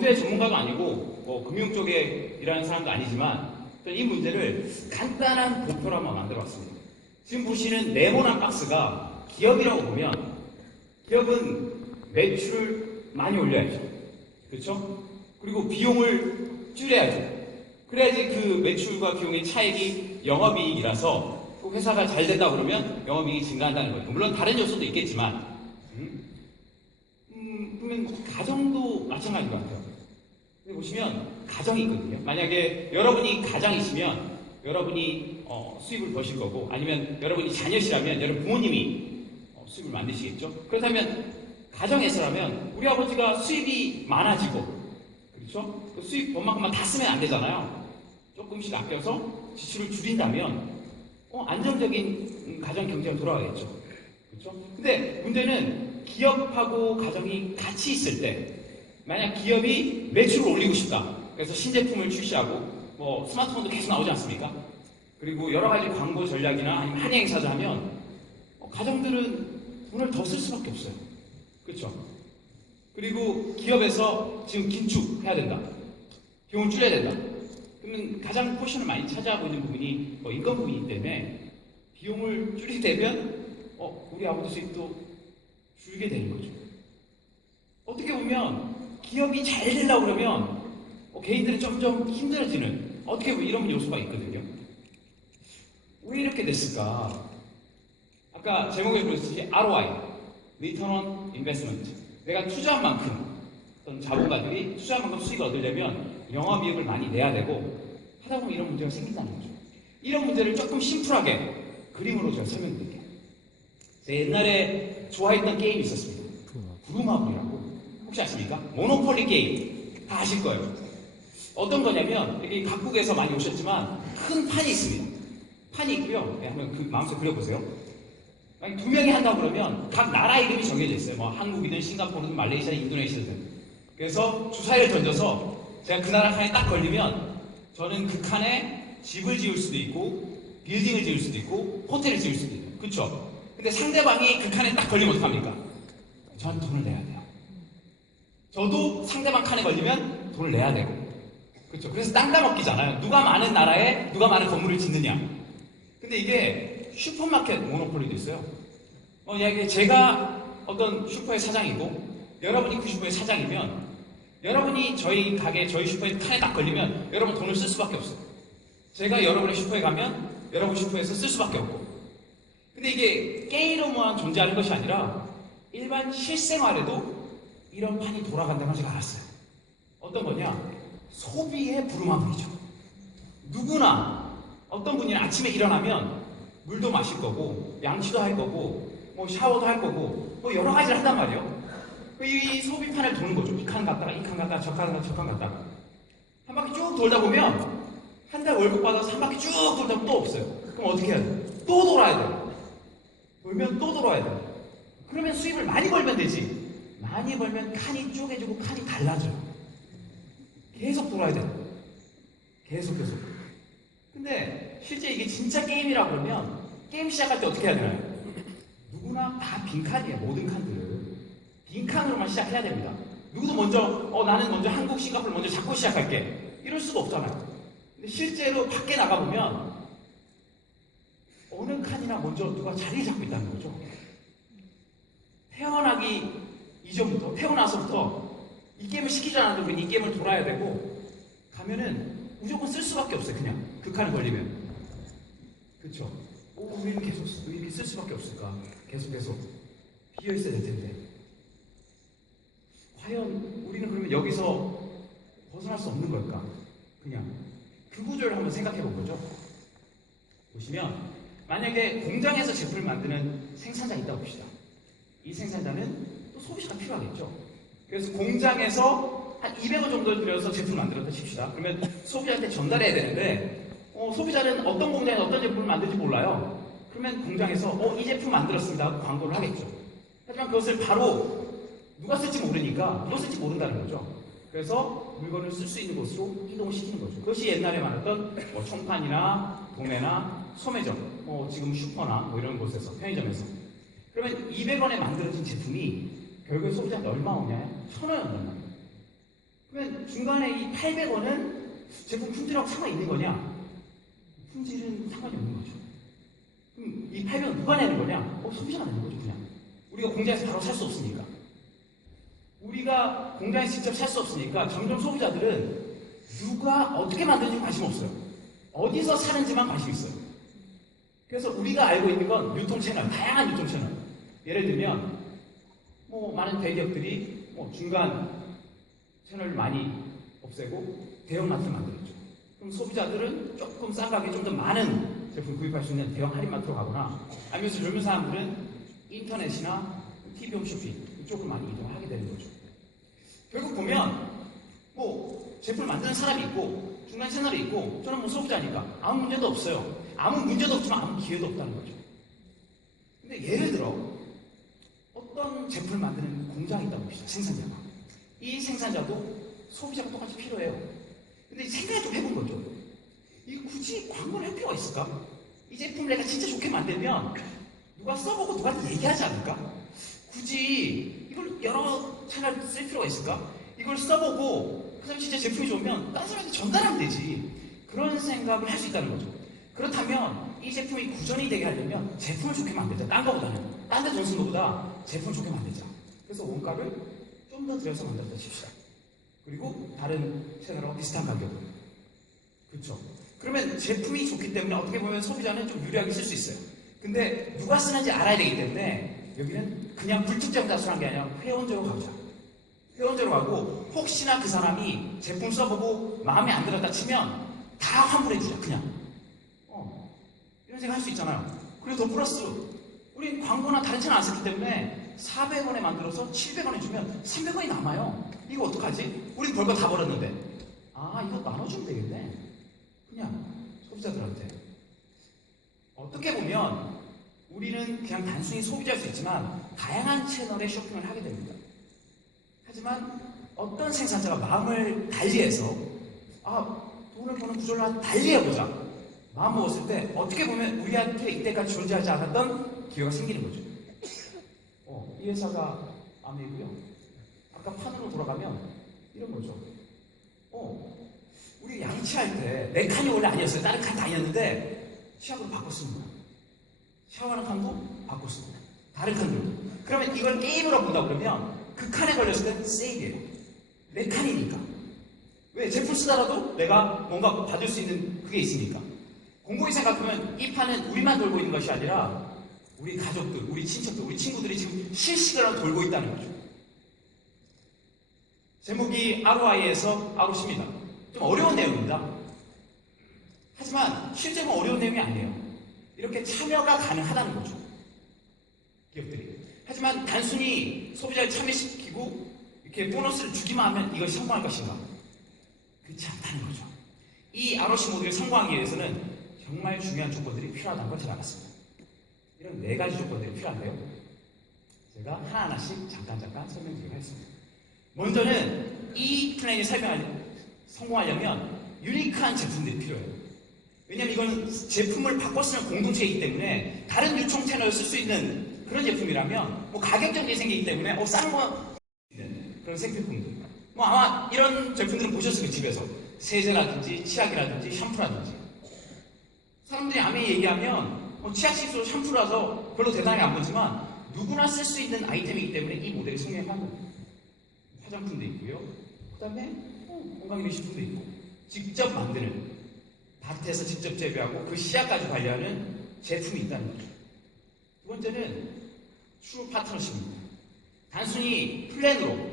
경제 전문가도 아니고 뭐 금융 쪽에 일하는 사람도 아니지만 저는 이 문제를 간단한 도표로 한번 만들어봤습니다. 지금 보시는 네모난 박스가 기업이라고 보면 기업은 매출을 많이 올려야죠. 그렇죠? 그리고 비용을 줄여야죠. 그래야지 그 매출과 비용의 차익이 영업이익이라서 그 회사가 잘 된다 그러면 영업이익이 증가한다는 거예요. 물론 다른 요소도 있겠지만 그러면 가정도 마찬가지인 것 같아요. 여기 보시면 가정이 있거든요. 만약에 여러분이 가장이시면 여러분이 수입을 버실 거고, 아니면 여러분이 자녀시라면 여러분 부모님이 수입을 만드시겠죠. 그렇다면 가정에서라면 우리 아버지가 수입이 많아지고, 그렇죠? 그 수입 돈만큼만 다 쓰면 안 되잖아요. 조금씩 아껴서 지출을 줄인다면 안정적인 가정 경제가 돌아가겠죠. 그렇죠? 근데 문제는 기업하고 가정이 같이 있을 때, 만약 기업이 매출을 올리고 싶다. 그래서 신제품을 출시하고 뭐 스마트폰도 계속 나오지 않습니까? 그리고 여러 가지 광고 전략이나 아니면 한해 행사를 하면 가정들은 돈을 더 쓸 수밖에 없어요. 그렇죠? 그리고 기업에서 지금 긴축해야 된다. 비용을 줄여야 된다. 그러면 가장 포션을 많이 차지하고 있는 부분이 인건 부분이기 때문에 비용을 줄이게 되면 우리 아버지 수입도 줄게 되는 거죠. 어떻게 보면 기업이 잘 되려고 그러면 개인들은 점점 힘들어지는, 어떻게 보면 이런 요소가 있거든요. 왜 이렇게 됐을까? 아까 제목에 보셨듯이 ROI, Return on Investment. 내가 투자한 만큼, 어떤 자본가들이 투자한 만큼 수익을 얻으려면 영업이익을 많이 내야 되고, 하다 보면 이런 문제가 생긴다는 거죠. 이런 문제를 조금 심플하게 그림으로 제가 설명드릴게요. 제가 옛날에 좋아했던 게임이 있었습니다. 부루마블이라고. 혹시 아십니까? 모노폴리 게임. 다 아실 거예요. 어떤 거냐면, 여기 각국에서 많이 오셨지만, 큰 판이 있습니다. 판이 있고요. 네, 한번 그 마음속에 그려보세요. 만약 두 명이 한다고 그러면, 각 나라 이름이 정해져 있어요. 뭐, 한국이든 싱가포르든 말레이시아, 인도네시아든. 그래서 주사위를 던져서, 제가 그 나라 칸에 딱 걸리면, 저는 그 칸에 집을 지을 수도 있고, 빌딩을 지을 수도 있고, 호텔을 지을 수도 있고. 그쵸? 근데 상대방이 그 칸에 딱 걸리면 어떡합니까? 전 돈을 내야 돼요. 저도 상대방 칸에 걸리면 돈을 내야 되고. 그렇죠. 그래서 땅 따먹기잖아요. 누가 많은 나라에 누가 많은 건물을 짓느냐. 근데 이게 슈퍼마켓 모노폴리도 있어요. 만약에 제가 어떤 슈퍼의 사장이고 여러분이 그 슈퍼의 사장이면 여러분이 저희 가게, 저희 슈퍼의 칸에 딱 걸리면 여러분 돈을 쓸 수밖에 없어요. 제가 여러분의 슈퍼에 가면 여러분 슈퍼에서 쓸 수밖에 없고. 근데 이게 게임으로만 존재하는 것이 아니라 일반 실생활에도 이런 판이 돌아간다는 걸 제가 알았어요. 어떤 거냐? 소비의 부루마블이죠. 누구나 어떤 분이 아침에 일어나면 물도 마실 거고 양치도 할 거고 뭐 샤워도 할 거고 뭐 여러 가지를 한단 말이에요. 이 소비판을 도는 거죠. 이 칸 갔다가 이 칸 갔다가 저 칸 갔다가 저 칸 갔다가 한 바퀴 쭉 돌다 보면 한 달 월급 받아서 한 바퀴 쭉 돌다 보면 또 없어요. 그럼 어떻게 해야 돼요? 또 돌아야 돼요. 돌면 또 돌아야 돼요. 그러면 수입을 많이 벌면 되지. 많이 벌면 칸이 쪼개지고 칸이 달라져요. 계속 돌아야 돼요. 계속. 근데 실제 이게 진짜 게임이라 그러면 게임 시작할 때 어떻게 해야 되나요? 누구나 다 빈칸이에요. 모든 칸들을. 빈칸으로만 시작해야 됩니다. 누구도 먼저 나는 먼저 한국, 싱가포르 먼저 잡고 시작할게. 이럴 수가 없잖아요. 근데 실제로 밖에 나가보면 어느 칸이나 먼저 누가 자리 잡고 있다는 거죠. 태어나기 이전부터, 태어나서부터 이 게임을 시키지 않아도 이 게임을 돌아야 되고 가면은 무조건 쓸 수밖에 없어요. 그냥 그 칸에 걸리면. 그쵸? 왜 이렇게 쓸 수밖에 없을까? 계속 비어 있어야 될 텐데. 과연 우리는 그러면 여기서 벗어날 수 없는 걸까? 그냥 그 구조를 한번 생각해 본 거죠. 보시면 만약에 공장에서 제품을 만드는 생산자가 있다고 봅시다. 이 생산자는 또 소비자가 필요하겠죠. 그래서 공장에서 한 200원 정도 들여서 제품을 만들었다 칩시다. 그러면 소비자한테 전달해야 되는데 소비자는 어떤 공장에서 어떤 제품을 만들지 몰라요. 그러면 공장에서 이 제품 만들었습니다 하고 광고를 하겠죠. 하지만 그것을 바로 누가 쓸지 모르니까 누가 쓸지 모른다는 거죠. 그래서 물건을 쓸 수 있는 곳으로 이동을 시키는 거죠. 그것이 옛날에 말했던 총판이나 도매나 소매점, 지금 슈퍼나 이런 곳에서, 편의점에서. 그러면 200원에 만들어진 제품이 결국에 소비자한테 얼마 오냐? 1,000원 얼마? 그러면 그러면 중간에 이 800원은 제품 품질하고 상관이 있는 거냐? 품질은 상관이 없는 거죠. 그럼 이 800원 누가 내는 거냐? 소비자가 내는 거죠, 그냥. 우리가 공장에서 바로 살 수 없으니까. 우리가 공장에서 직접 살 수 없으니까 점점 소비자들은 누가 어떻게 만드는지 관심 없어요. 어디서 사는지만 관심 있어요. 그래서 우리가 알고 있는 건 유통 채널, 다양한 유통 채널. 예를 들면 많은 대기업들이 중간 채널을 많이 없애고 대형마트를 만들었죠. 그럼 소비자들은 조금 싼 가격에 좀 더 많은 제품 구입할 수 있는 대형 할인마트로 가거나 아니면 젊은 사람들은 인터넷이나 TV 홈쇼핑 이쪽으로 많이 이동을 하게 되는 거죠. 결국 보면 제품을 만드는 사람이 있고 중간 채널이 있고 저는 소비자니까 아무 문제도 없어요. 아무 문제도 없지만 아무 기회도 없다는 거죠. 근데 예를 들어 어떤 제품을 만드는 공장이 있다고 봅시다. 생산자가. 이 생산자도 소비자가 똑같이 필요해요. 근데 생각을 좀 해본 거죠. 이거 굳이 광고를 할 필요가 있을까? 이 제품을 내가 진짜 좋게 만들면 누가 써보고 누구한테 얘기하지 않을까? 굳이 이걸 여러 채널 쓸 필요가 있을까? 이걸 써보고 그 사람이 진짜 제품이 좋으면 다른 사람한테 전달하면 되지. 그런 생각을 할 수 있다는 거죠. 그렇다면 이 제품이 구전이 되게 하려면 제품을 좋게 만들자. 딴 거보다는. 딴 데 돈 쓴 거보다 제품을 좋게 만들자. 그래서 원가를 좀 더 들여서 만들었다 칩시다. 그리고 다른 채널하고 비슷한 가격. 그렇죠. 그러면 제품이 좋기 때문에 어떻게 보면 소비자는 좀 유리하게 쓸 수 있어요. 근데 누가 쓰는지 알아야 되기 때문에 여기는 그냥 불특정 다수란 게 아니라 회원제로 가보자. 회원제로 가고 혹시나 그 사람이 제품 써보고 마음에 안 들었다 치면 다 환불해주자. 그냥. 이런 생각 할 수 있잖아요. 그리고 더 플러스 우리 광고나 다른 채널 안 썼기 때문에 400원에 만들어서 700원에 주면 300원이 남아요. 이거 어떡하지? 우리 벌 거 다 벌었는데. 이거 나눠주면 되겠네. 그냥 소비자들한테. 어떻게 보면 우리는 그냥 단순히 소비자일 수 있지만 다양한 채널에 쇼핑을 하게 됩니다. 하지만 어떤 생산자가 마음을 달리해서 돈을 버는 구조를 달리해보자. 마음 먹었을 때 어떻게 보면 우리한테 이때까지 존재하지 않았던 기회가 생기는 거죠. 이 회사가 아메이고요. 아까 판으로 돌아가면 이런 거죠. 우리 양치할 때 내 칸이 원래 아니었어요. 다른 칸 다녔는데 치약으로 바꿨습니다. 샤워하는 칸도 바꿨습니다. 다른 칸으로. 그러면 이걸 게임으로 본다 그러면 그 칸에 걸렸을 땐 세이브예요. 내 칸이니까. 왜? 제품 쓰다가도 내가 뭔가 받을 수 있는 그게 있으니까. 공공이 생각하면 이 판은 우리만 돌고 있는 것이 아니라 우리 가족들, 우리 친척들, 우리 친구들이 지금 실시간으로 돌고 있다는 거죠. 제목이 ROI에서 ROC입니다. 좀 어려운 내용입니다. 하지만 실제로 어려운 내용이 아니에요. 이렇게 참여가 가능하다는 거죠. 기업들이. 하지만 단순히 소비자를 참여시키고 이렇게 보너스를 주기만 하면 이것이 성공할 것인가? 그렇지 않다는 거죠. 이 ROC 모델을 성공하기 위해서는 정말 중요한 조건들이 필요하다는 걸 제가 알았습니다. 이런 4가지 조건들이 필요한데요. 제가 하나하나씩 잠깐 설명드리도록 하겠습니다. 먼저는 이 플랜이 성공하려면 유니크한 제품들이 필요해요. 왜냐하면 이건 제품을 바꿔 쓰는 공동체이기 때문에 다른 유통 채널을 쓸 수 있는 그런 제품이라면 가격 경쟁이 생기기 때문에 싼 거 그런 생필품들 아마 이런 제품들은 보셨을 거예요. 집에서 세제라든지 치약이라든지 샴푸라든지 사람들이 아메이 얘기하면 치약 칫솔 샴푸라서 별로 대단하게 안 보지만 누구나 쓸 수 있는 아이템이기 때문에 이 모델이 성공한 거예요. 화장품도 있고요. 그 다음에 건강기능식품도 있고 직접 만드는 밭에서 직접 재배하고 그 씨앗까지 관리하는 제품이 있다는 거죠. 두 번째는 트루 파트너십입니다. 단순히 플랜으로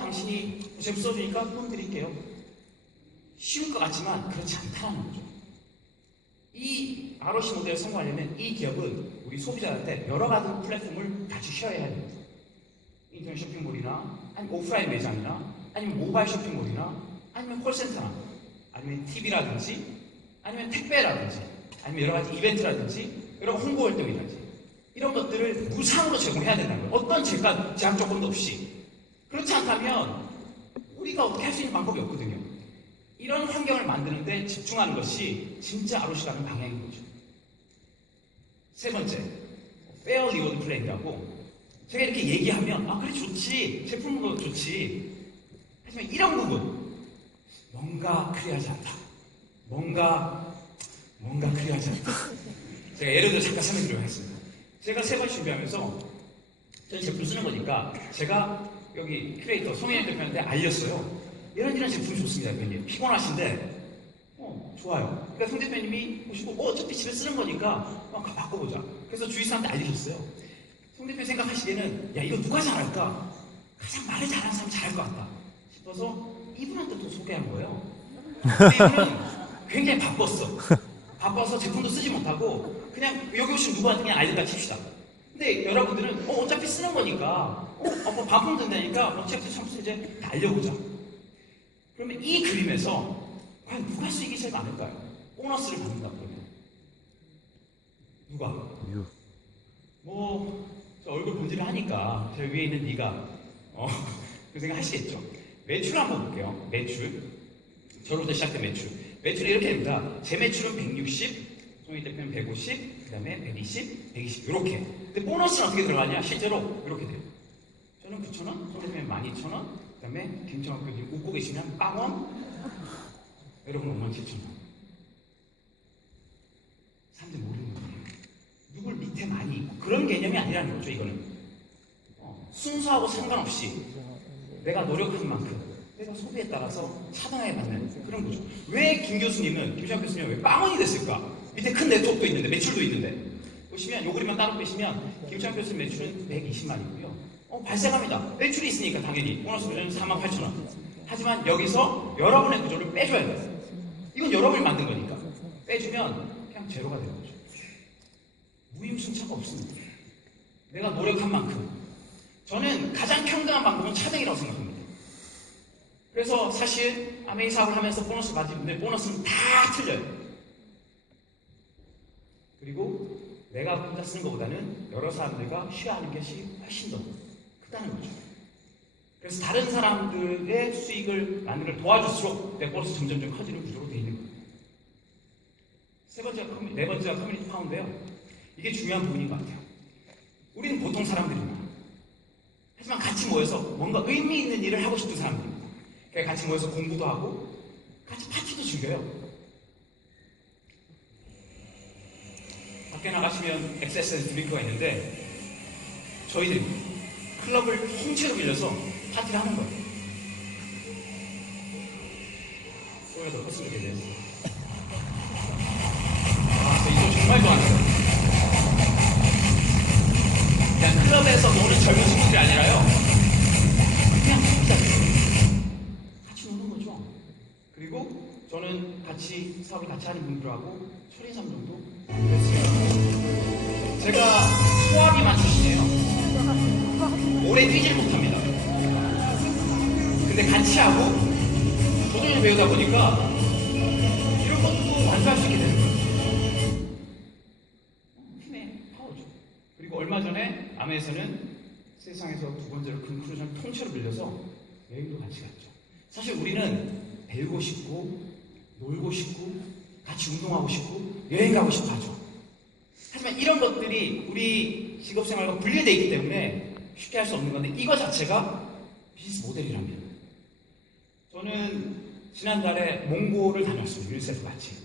당신이 제품 써주니까 돈 드릴게요. 쉬울 것 같지만 그렇지 않다는 거죠. 이 ROC 모델을 성공하려면 이 기업은 우리 소비자한테 여러 가지 플랫폼을 같이 쉐어해야 됩니다. 인터넷 쇼핑몰이나 아니면 오프라인 매장이나 아니면 모바일 쇼핑몰이나 아니면 콜센터나 아니면 TV라든지 아니면 택배라든지 아니면 여러 가지 이벤트라든지 여러 홍보 활동이라든지 이런 것들을 무상으로 제공해야 된다는 거예요. 어떤 제한 조건도 없이. 그렇지 않다면 우리가 어떻게 할 수 있는 방법이 없거든요. 이런 환경을 만드는데 집중하는 것이 진짜 ROC라는 방향인 거죠. 세 번째, 페어 리워드 플랜이라고 제가 이렇게 얘기하면 그래 좋지, 제품도 좋지. 하지만 이런 부분 뭔가 클리어하지 않다. 뭔가 클리어하지 않다. 제가 예를 들어 잠깐 설명드리도록 하겠습니다. 제가 세 번 준비하면서 저는 제품 쓰는 거니까 제가 여기 큐레이터 송혜연 대표한테 알렸어요. 이런 제품 좋습니다, 대표님. 피곤하신데 좋아요. 그러니까 송 대표님이 보시고 어차피 집에 쓰는 거니까 바꿔보자. 그래서 주위 사람한테 알리셨어요. 송 대표 생각하시기에는 야 이거 누가 잘할까? 가장 말을 잘하는 사람이 잘할 것 같다 싶어서 이분한테 또 소개한 거예요. 근데 이분은 굉장히 바빠서 제품도 쓰지 못하고 그냥 여기 오신 누구한테 그냥 알려다 칩시다. 근데 여러분들은 어차피 쓰는 거니까 뭐 반품 된다니까 어차피 참수 이제 알려보자. 그러면 이 그림에서 과연 누가 수익이 제일 많을까요? 보너스를 받는다 그러면 누가? 저 얼굴 본질을 하니까 저 위에 있는 네가 그 생각 하시겠죠. 매출 한번 볼게요. 매출 저로부터 시작된 매출이 이렇게 됩니다. 제 매출은 160, 송희 대표는 150, 그 다음에 120, 120 이렇게. 근데 보너스는 어떻게 들어가냐? 실제로 이렇게 돼요. 저는 9,000원, 송희 대표는 12,000원, 그 다음에 김정학 교수님 웃고 계시면 빵원, 여러분 57,000원. 사람들이 모르는 거예요. 누굴 밑에 많이 있고 그런 개념이 아니라는 거죠. 이거는 순수하고 상관없이 내가 노력한 만큼 내가 소비에 따라서 차등하게 받는 그런 거죠. 왜 김 교수님은 왜 빵원이 됐을까? 밑에 큰 네트워크도 있는데 매출도 있는데 보시면 요 그림만 따로 빼시면 김창 교수님 매출은 120만이고요. 발생합니다. 매출이 있으니까 당연히 보너스 버전은 48,000원. 하지만 여기서 여러분의 구조를 빼줘야 돼요. 이건 여러분이 만든 거니까 빼주면 그냥 제로가 되는 거죠. 무임승차가 없습니다. 내가 노력한 만큼. 저는 가장 평등한 방법은 차등이라고 생각합니다. 그래서 사실 아메이 사업을 하면서 보너스 받는데 보너스는 다 틀려요. 그리고 내가 혼자 쓰는 것보다는 여러 사람들과 쉐어하는 것이 훨씬 더 크다는 거죠. 그래서 다른 사람들의 수익을 만드는 걸 도와줄수록 내 보너스 점점 커지는 구조로 되어 있는 거예요. 네 번째가 커뮤니티 파운드예요. 이게 중요한 부분인 것 같아요. 우리는 보통 사람들입니다. 하지만 같이 모여서 뭔가 의미 있는 일을 하고 싶은 사람들입니다. 그러니까 같이 모여서 공부도 하고 같이 파티도 즐겨요. 밖에 나가시면 XSN 드링크가 있는데 저희들 클럽을 통째로 빌려서 파티를 하는 거예요. 소리가 더 컸으면 좋겠네요. 이거 정말 좋아하는 그냥 클럽에서 노는 젊은 친구들이 아니라요. 그냥 소비자들 같이 노는 거죠. 그리고 저는 사업을 같이 하는 분들하고 철인삼 정도 됐어요. 제가 소화비만 출신이에요. 오래 뛰질 못합니다. 근데 같이 하고 조종을 배우다 보니까 이런 것도 완수할 수 있게 되는 거예요. 힘의 파워죠. 그리고 얼마 전에 아메에서는 세상에서 두 번째로 큰 크루즈를 통째로 빌려서 여행도 같이 갔죠. 사실 우리는 배우고 싶고 놀고 싶고 같이 운동하고 싶고 여행 가고 싶어 하죠. 하지만 이런 것들이 우리 직업생활과 분리되어 있기 때문에 쉽게 할 수 없는 건데 이거 자체가 비즈니스 모델이라면 저는 지난달에 몽골을 다녔어요. 유니세프 같이.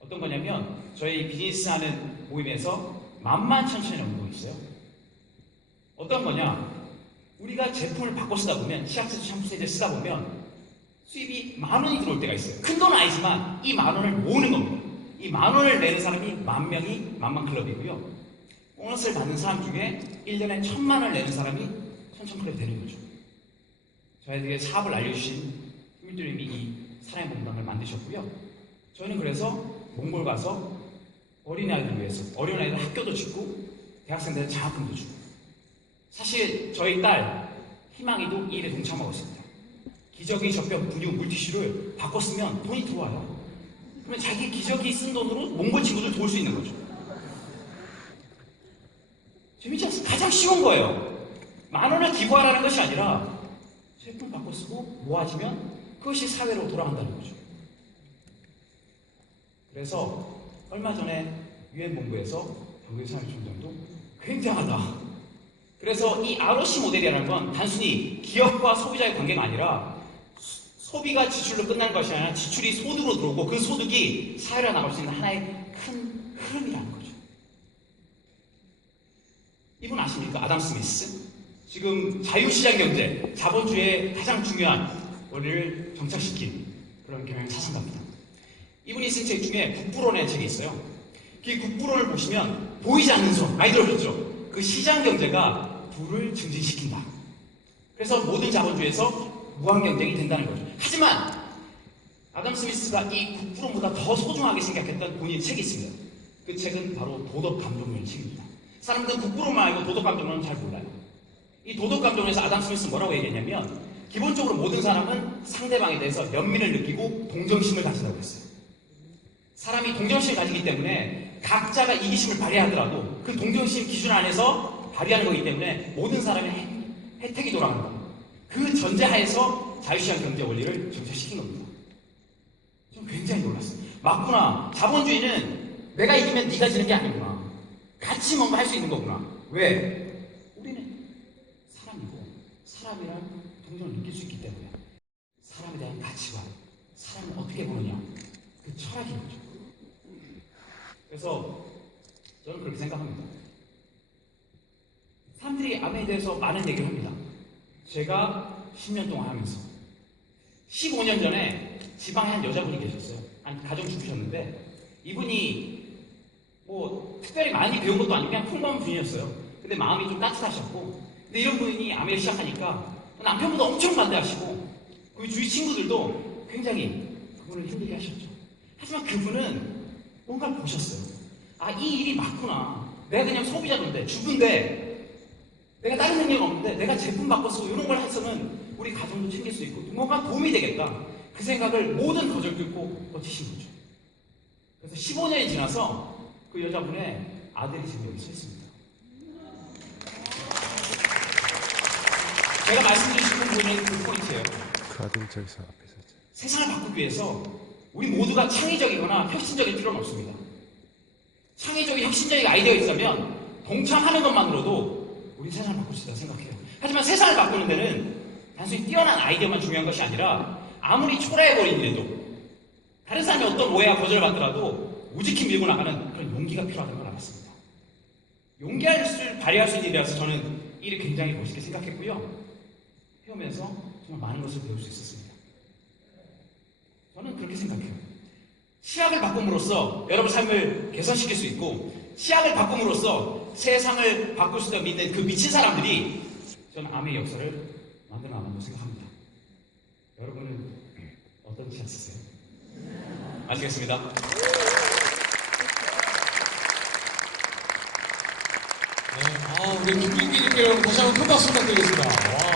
어떤 거냐면 저희 비즈니스 하는 모임에서 만만천천의 운동이 있어요. 어떤 거냐? 우리가 제품을 바꿔 쓰다 보면 시약세제, 샴푸세제 쓰다 보면 수입이 10,000원이 들어올 때가 있어요. 큰 돈은 아니지만 이 10,000원을 모으는 겁니다. 이 10,000원을 내는 사람이 10,000명이 만만클럽이고요. 보너스를 받는 사람 중에 1년에 1,000,000원을 내는 사람이 1,000클럽이 되는 거죠. 저희에게 사업을 알려주신 후임들님이 이 사랑의 공단을 만드셨고요. 저희는 그래서 몽골 가서 어린아이들 위해서 어린아이들 학교도 짓고 대학생들 장학금도 주고 사실 저희 딸 희망이도 이 일에 동참하고 있습니다. 기저귀, 젖병, 분유, 물티슈를 바꿔 쓰면 돈이 들어와요. 그러면 자기 기저귀 쓴 돈으로 몽골 친구들 도울 수 있는 거죠. 재밌지 않습니까? 가장 쉬운 거예요. 10,000원을 기부하라는 것이 아니라 제품 바꿔 쓰고 모아지면 그것이 사회로 돌아간다는 거죠. 그래서 얼마 전에 유엔 본부에서 경제산업총장도 굉장하다. 그래서 이 ROC 모델이라는 건 단순히 기업과 소비자의 관계가 아니라 소비가 지출로 끝난 것이 아니라 지출이 소득으로 들어오고 그 소득이 사회로 나갈 수 있는 하나의 큰 흐름이라는 거죠. 이분 아십니까? 아담 스미스. 지금 자유시장 경제, 자본주의의 가장 중요한 원리를 정착시킨 그런 경영 사상가입니다. 이분이 쓴 책 중에 국부론의 책이 있어요. 그 국부론을 보시면 보이지 않는 손, 많이 들어보셨죠? 그 시장 경제가 부를 증진시킨다. 그래서 모든 자본주의에서 무한 경쟁이 된다는 거죠. 하지만 아담 스미스가 이 국부론보다 더 소중하게 생각했던 본인 책이 있습니다. 그 책은 바로 도덕감정론의 책입니다. 사람들은 국부론만 알고 도덕감정론은 잘 몰라요. 이 도덕감정론에서 아담 스미스는 뭐라고 얘기했냐면 기본적으로 모든 사람은 상대방에 대해서 연민을 느끼고 동정심을 가진다고 했어요. 사람이 동정심을 가지기 때문에 각자가 이기심을 발휘하더라도 그 동정심 기준 안에서 발휘하는 거기 때문에 모든 사람의 혜택이 돌아간다. 그 전제하에서 자유시장 경제 원리를 정착시킨 겁니다. 좀 굉장히 놀랐어요. 맞구나. 자본주의는 내가 이기면 네가 지는 게 아니구나. 같이 뭔가 할 수 있는 거구나. 왜? 우리는 사람이고 사람이란 동정을 느낄 수 있기 때문에 사람에 대한 가치관, 사람을 어떻게 보느냐, 그 철학인 거죠. 그래서 저는 그렇게 생각합니다. 사람들이 암에 대해서 많은 얘기를 합니다. 제가 10년 동안 하면서 15년 전에 지방에 한 여자분이 계셨어요. 한 가정 주부셨는데 이분이 뭐 특별히 많이 배운 것도 아니고 그냥 평범한 분이었어요. 근데 마음이 좀 따뜻하셨고 근데 이런 분이 암을 시작하니까 남편보다 엄청 반대하시고 그 주위 친구들도 굉장히 그분을 힘들게 하셨죠. 하지만 그분은 뭔가를 보셨어요. 아, 이 일이 맞구나. 내가 그냥 소비자인데 주부인데 내가 다른 능력 없는데 내가 제품 바꿔 쓰고 이런 걸 해서는 우리 가정도 챙길 수 있고 뭔가 도움이 되겠다. 그 생각을 모든 거절 뚫고 버티신 거죠. 그래서 15년이 지나서 그 여자분의 아들이 지금 여기 서 있습니다. 제가 말씀드리고 싶은 부분은 그 포인트예요. 그 아들 저기서 앞에서 세상을 바꾸기 위해서 우리 모두가 창의적이거나 혁신적일 필요는 없습니다. 창의적인 혁신적인 아이디어가 있다면 동참하는 것만으로도 우리 세상을 바꿀 수 있다고 생각해요. 하지만 세상을 바꾸는 데는 단순히 뛰어난 아이디어만 중요한 것이 아니라 아무리 초라해버린 일에도 다른 사람이 어떤 오해와 거절을 받더라도 우직히 밀고 나가는 그런 용기가 필요하다는 걸 알았습니다. 용기를 발휘할 수 있는 일이라서 저는 일을 굉장히 멋있게 생각했고요. 해오면서 정말 많은 것을 배울 수 있었습니다. 저는 그렇게 생각해요. 시각을 바꿈으로써 여러분 삶을 개선시킬 수 있고 시각을 바꿈으로써 세상을 바꿀 수 있다고 믿는 그 미친 사람들이 저는 암의 역사를 만들어 나간다고 생각합니다. 여러분은 어떤 시각 쓰세요? 아시겠습니다. 네, 우리 김민기님께 여러분 다시 한번 큰 박수 부탁드리겠습니다. 와.